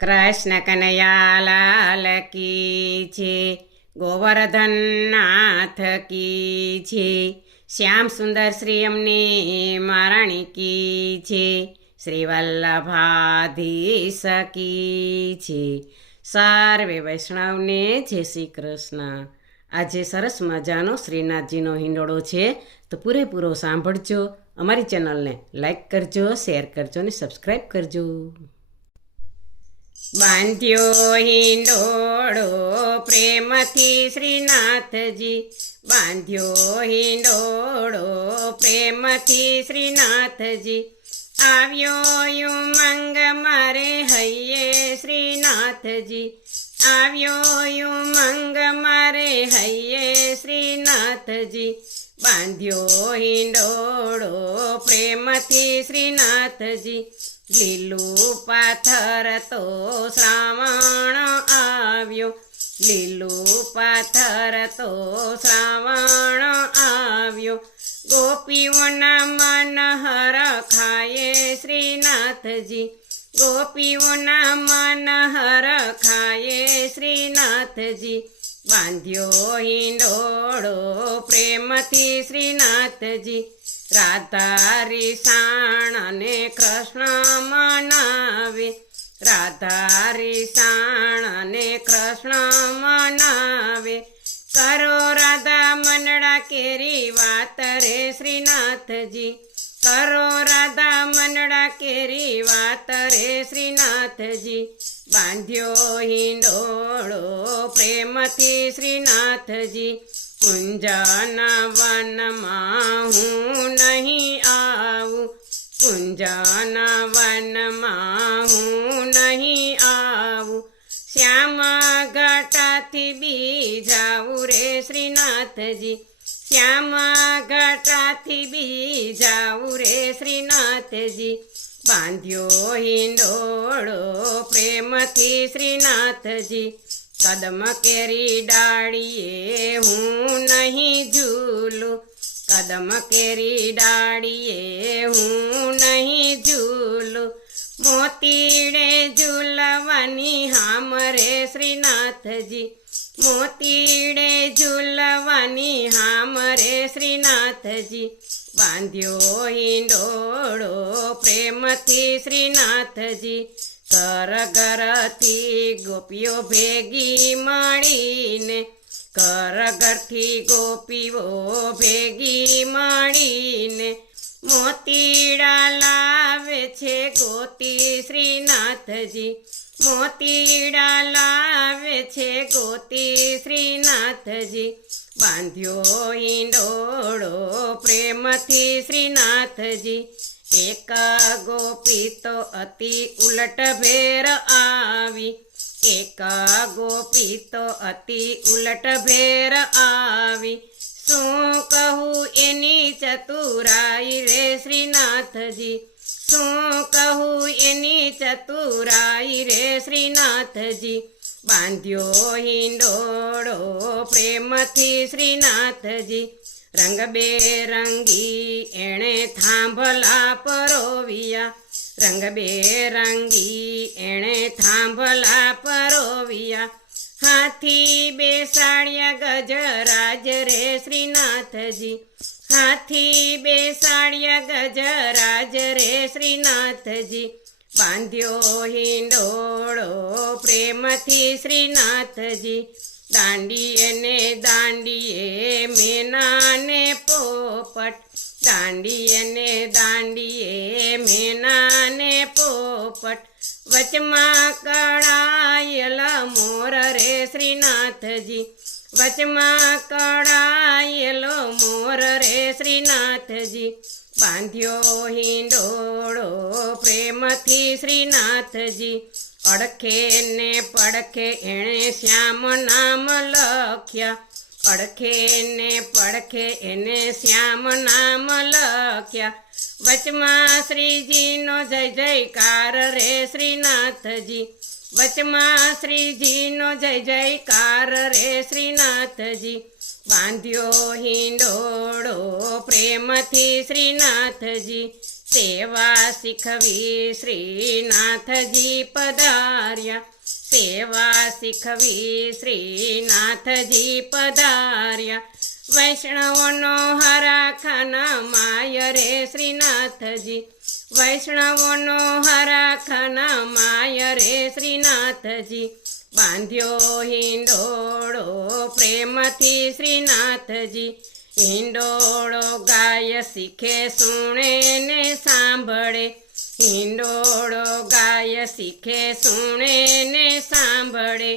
કૃષ્ણ કનૈયા લાલ કી છે, ગોવર્ધન નાથ કી છે, શ્યામ સુંદર શ્રી અમને મહારાણી કી છે, શ્રી વલ્લભાધીશ કી છે. સર્વે વૈષ્ણવને જય શ્રી કૃષ્ણ. આજે સરસ મજાનો શ્રીનાથજીનો હિંડોળો છે, તો પૂરેપૂરો સાંભળજો. અમારી ચેનલને લાઈક કરજો, શેર કરજો અને સબસ્ક્રાઈબ કરજો. બાંધ્યો હિંડોળો પ્રેમથી શ્રીનાથજી, બાંધ્યો હિંડોળો પ્રેમથી શ્રીનાથજી, આવ્યો ઉમંગ મારે હૈયે શ્રીનાથજી, આવ્યો ઉમંગ મારે હૈયે શ્રીનાથજી, બાંધ્યો હિંડોળો પ્રેમથી શ્રીનાથજી, લીલું પાથર તો શ્રાવણ આવ્યો, લીલું પાથર તો શ્રાવણ આવ્યો, ગોપીઓના મન હરખાયે શ્રીનાથજી, ગોપીઓના મન હરખાયે શ્રીનાથજી, બાંધ્યો હિંડોળો પ્રેમથી શ્રીનાથજી, રાધા રીસાણ અને કૃષ્ણ મનાવે, રાધા રીસાણ અને કૃષ્ણ મનાવે, કરો રાધા મનડા કેરી વાત રે શ્રીનાથજી, કરો રાધા મનડા કેરી વાત રે શ્રીનાથજી, બાંધ્યો હિંડોળો પ્રેમથી શ્રીનાથજી, કુંજના વનમાં હું નહીં આવું, કુંજના વનમાં હું નહીં આવું, શ્યામ ઘાટાથી બી જાવું રે શ્રીનાથજી, શ્યામ ઘાટાથી બી જાવું રે શ્રીનાથજી, બાંધ્યો હિંડોળો પ્રેમથી શ્રીનાથજી, કદમ કેરી ડાળીએ હું નહીં ઝૂલું, કદમ કેરી ડાળીએ હું નહીં ઝૂલું, મોતીડે ઝૂલવાની હામ રે શ્રીનાથજી, મોતીડે ઝૂલવાની હામ રે શ્રીનાથજી, બાંધ્યો હિંડોળો પ્રેમથી શ્રીનાથજી, ઘર ઘરથી ગોપીઓ ભેગી મળીને, ઘર ઘરથી ગોપીઓ ભેગી મળીને, મોતીડા લાવે છે ગોતી શ્રીનાથજી, મોતીડા લાવે છે ગોતી શ્રીનાથજી, બાંધ્યો હિંડોળો પ્રેમથી શ્રીનાથજી, એક ગોપી તો અતિ ઉલટ ભેર આવી, એક ગોપી તો અતિ ઉલટ ભેર આવી, શું કહું એની ચતુરાઈ રે શ્રીનાથજી, શું કહું એની ચતુરાઈ રે શ્રીનાથજી, બાંધ્યો હિંડોળો પ્રેમથી શ્રીનાથજી, રંગબેરંગી એણે થાંભલા પરોવ્યા, રંગબેરંગી એણે થાંભલા પરોવ્યા, હાથી બેસાડ્યા ગજરાજ રે શ્રીનાથજી, હાથી બેસાડ્યા ગજરાજ રે શ્રીનાથજી, બાંધ્યો હિંડોળો પ્રેમથી શ્રીનાથજી, દાંડીએ ને દાંડીએ મેનાને પોપટ, દાંડીએ ને દાંડીએ મેનાને પોપટ, વચમાં કળાયેલા મોર રે શ્રીનાથજી, વચમાં કળાયેલો મોર રે શ્રીનાથજી, બાંધ્યો હિંડોળો પ્રેમથી શ્રીનાથજી, અડખે ને પડખે એણે શ્યામ નામ લખ્યા, અડખે ને પડખે એને શ્યામ નામ લખ્યા, વચમાં શ્રીજીનો જય જયકાર રે શ્રીનાથજી, વચમાં શ્રીજીનો જય જયકાર રે શ્રીનાથજી, બાંધ્યો હિંડોળો પ્રેમથી શ્રીનાથજી, સેવા શીખવી શ્રીનાથજી પધાર્યા, સેવા શીખવી શ્રીનાથજી પધાર્યા, વૈષ્ણવોનો હરાખન માય રે શ્રીનાથજી, વૈષ્ણવોનો હરાખન માય રે શ્રીનાથજી, બાંધ્યો હિંડોળો પ્રેમથી શ્રીનાથજી, હિંડોળો ગાય શીખે સુણે ને સાંભળે, હિંડોળો ગાય શીખે સુણે ને સાંભળે,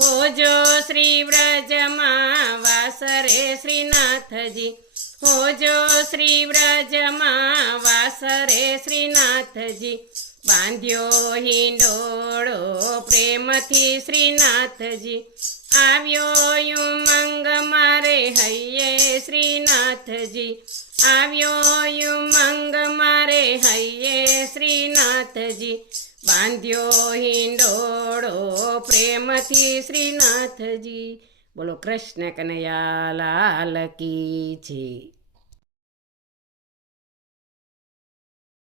હોજો શ્રી વ્રજમાં વાસ રે શ્રીનાથજી, હોજો શ્રી વ્રજમાં વાસ રે શ્રીનાથજી, બાંધ્યો હિંડોળો પ્રેમથી શ્રીનાથજી, આવ્યો ઉમંગ મારે હૈયે શ્રીનાથજી, આવ્યો ઉમંગ મારે હૈયે શ્રીનાથજી, બાંધ્યો હિંડોળો પ્રેમથી શ્રીનાથજી. બોલો કૃષ્ણ કનૈયા લાલ કી જય.